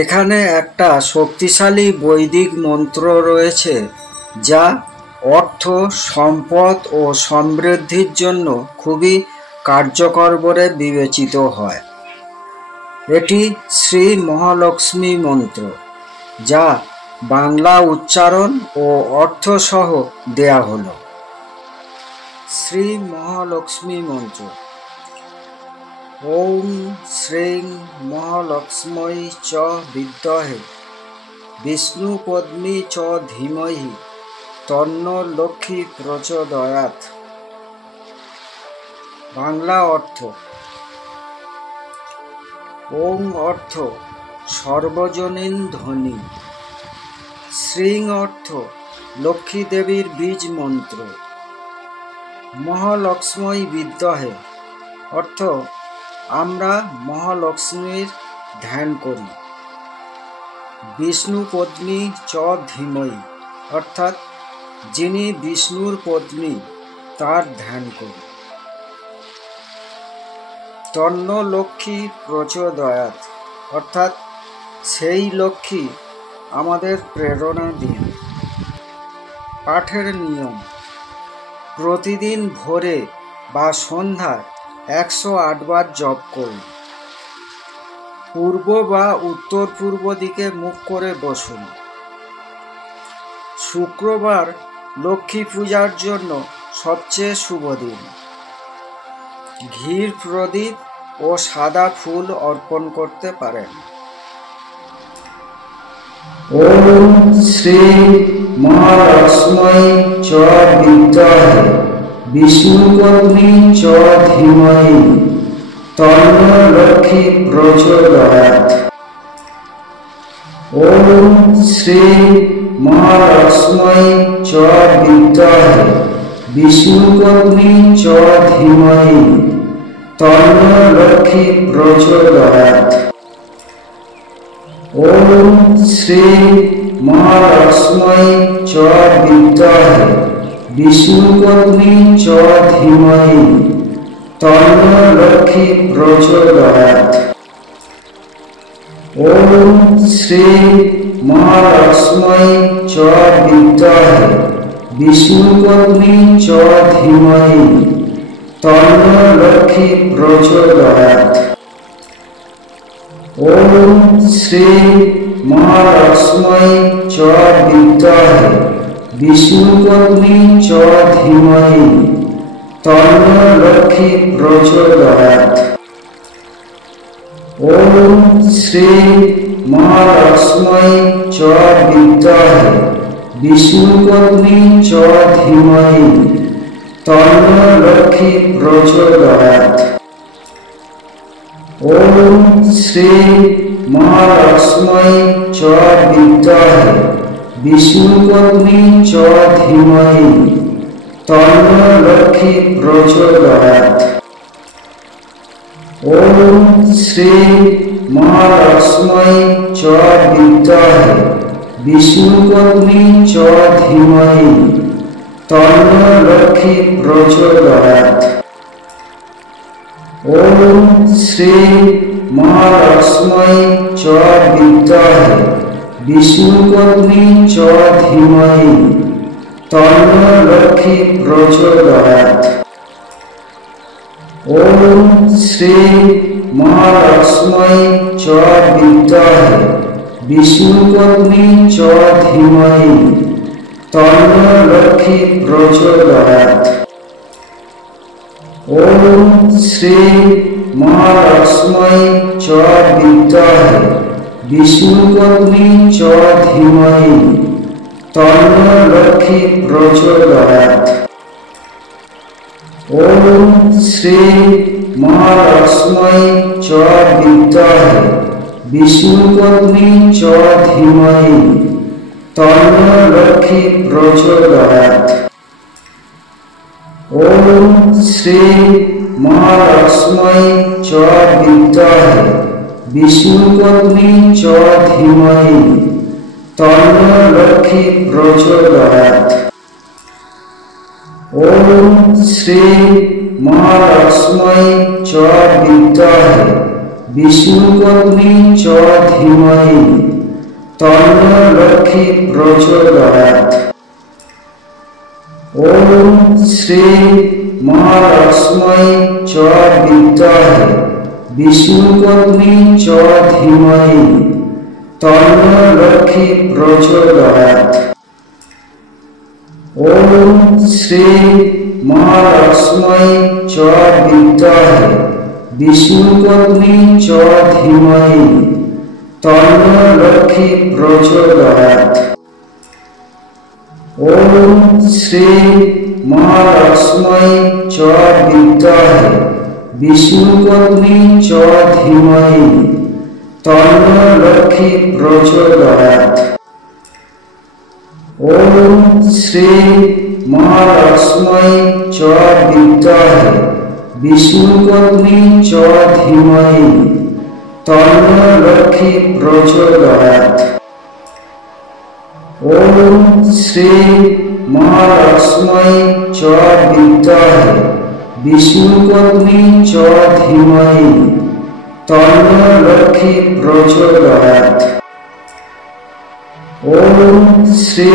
এখানে একটা শক্তিশালী বৈদিক মন্ত্র রয়েছে যা অর্থ, সম্পদ ও সমৃদ্ধির জন্য খুবই কার্যকর বলে বিবেচিত হয়। এটি শ্রী মহালক্ষ্মী মন্ত্র, যা বাংলা উচ্চারণ ও অর্থ সহ দেয়া হলো। শ্রী মহালক্ষ্মী মন্ত্র। ওম শ্রীং মহালক্ষ্মী চ বিদ্মহে বিষ্ণুপত্নী চ ধীমহি তন্নো লক্ষ্মী প্রচোদয়াৎ। বাংলা অর্থ। ওং অর্থ সর্বজনীন ধ্বনি। শ্রীং অর্থ লক্ষ্মী দেবীর বীজ মন্ত্র। মহালক্ষ্মী বিদ্মহে অর্থ আমরা মহালক্ষ্মীর ধ্যান করি। বিষ্ণু পত্নী চ ধীমহি অর্থাৎ যিনি বিষ্ণুর পত্নী তার ধ্যান করি। তন্ন লক্ষ্মী প্রচোদয়াৎ অর্থাৎ সেই লক্ষ্মী আমাদের প্রেরণা দিন। পাঠের নিয়ম। প্রতিদিন ভোরে বা সন্ধ্যায় 108 বার জপ করুন। পূর্ব বা উত্তর পূর্ব দিকে মুখ করে বসুন। শুক্রবার লক্ষ্মী পূজার জন্য সবচেয়ে শুভ দিন। ঘির প্রদীপ ও সাদা ফুল অর্পণ করতে পারেন। ওম শ্রী মহালক্ষ্মী চ বিদ্মহে বিষ্ণুপত্নী চ ধীমহি তন্নো লক্ষ্মী প্রচোদয়াৎ। ওম শ্রী মহালক্ষ্মী চ বিদ্মহে বিষ্ণুপত্নী চ ধীমহি তন্নো লক্ষ্মী প্রচোদয়াৎ। ওম শ্রী মহালক্ষ্মী চ বিদ্মহে বিষ্ণুপত্নী চ ধীমহি তন্নো লক্ষ্মী প্রচোদয়াৎ। ওম শ্রী মহালক্ষ্মী চ বিদ্মহে বিষ্ণুপত্নী চ ধীমহি তন্নো লক্ষ্মী প্রচোদয়াৎ। ওম শ্রী মহালক্ষ্মী চ বিদ্মহে বিষ্ণুপত্নী চ ধীমহি তন্নো লক্ষ্মী প্রচোদয়াৎ। ওম শ্রী মহালক্ষ্মী চ বিদ্মহে বিষ্ণুপত্নী চ ধীমহি তন্নো লক্ষ্মী প্রচোদয়াৎ। ওম শ্রী মহালক্ষ্মী চ বিদ্মহে বিষ্ণুপত্নী চ ধীমহি তন্নো লক্ষ্মী প্রচোদয়াৎ। ওম শ্রী মহালক্ষ্মী চ বিদ্মহে বিষ্ণুপত্নী চ ধীমহি তন্নো লক্ষ্মী প্রচোদয়াৎ। ওম শ্রী মহালক্ষ্মী চ বিদ্মহে বিষ্ণুপত্নী চ ধীমহি তন্নো লক্ষ্মী প্রচোদয়াৎ। ওম শ্রী মহালক্ষ্মী চ বিদ্মহে বিষ্ণুপত্নী চ ধীমহি তন্নো লক্ষ্মী প্রচোদয়াৎ। ওম শ্রী মহালক্ষ্মী চ বিদ্মহে বিষ্ণুপত্নী চ ধীমহি তন্নো লক্ষ্মী প্রচোদয়াৎ। ওম শ্রী মহালক্ষ্মী চ বিদ্মহে বিষ্ণুপত্নী চ ধীমহি তন্নো লক্ষ্মী প্রচোদয়াৎ। ওম শ্রী মহালক্ষ্মী চ বিদ্মহে বিষ্ণুপত্নী চ ধীমহি তন্নো লক্ষ্মী প্রচোদয়াৎ। ওম শ্রী মহালক্ষ্মী চ বিদ্মহে विष्णुपत्नी च धीमहि तन्नो लक्ष्मी प्रचोदयात्। ओम श्री महालक्ष्मी च विद्महे विष्णुपत्नी च धीमहि तन्नो लक्ष्मी प्रचोदयात्। ओम श्री महालक्ष्मी च विद्महे विष्णुपत्नी च धीमहि तन्नो लक्ष्मी प्रचोदयात्। ओम श्री महालक्ष्मी च विद्महे विष्णुपत्नी च धीमहि तन्नो लक्ष्मी प्रचोदयात्। ओम श्री महालक्ष्मी च विद्महे विष्णुपत्नी च धीमहि तन्नो लक्ष्मी प्रचोदयात्। ओम श्री महालक्ष्मी च विद्महे विष्णुपत्नी च धीमहि तन्नो लक्ष्मी प्रचोदयात्। ओम श्री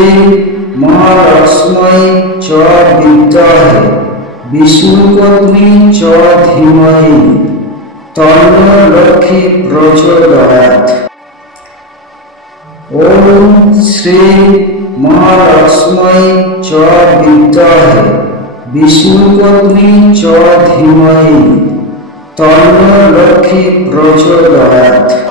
महालक्ष्मी च विद्महे विष्णुपत्नी च धीमहि तन्नो लक्ष्मी प्रचोदयात्। ओम श्री महालक्ष्मी च विद्महे विष्णुपत्नी च धीमहि तन्नो लक्ष्मी प्रचोदयात्।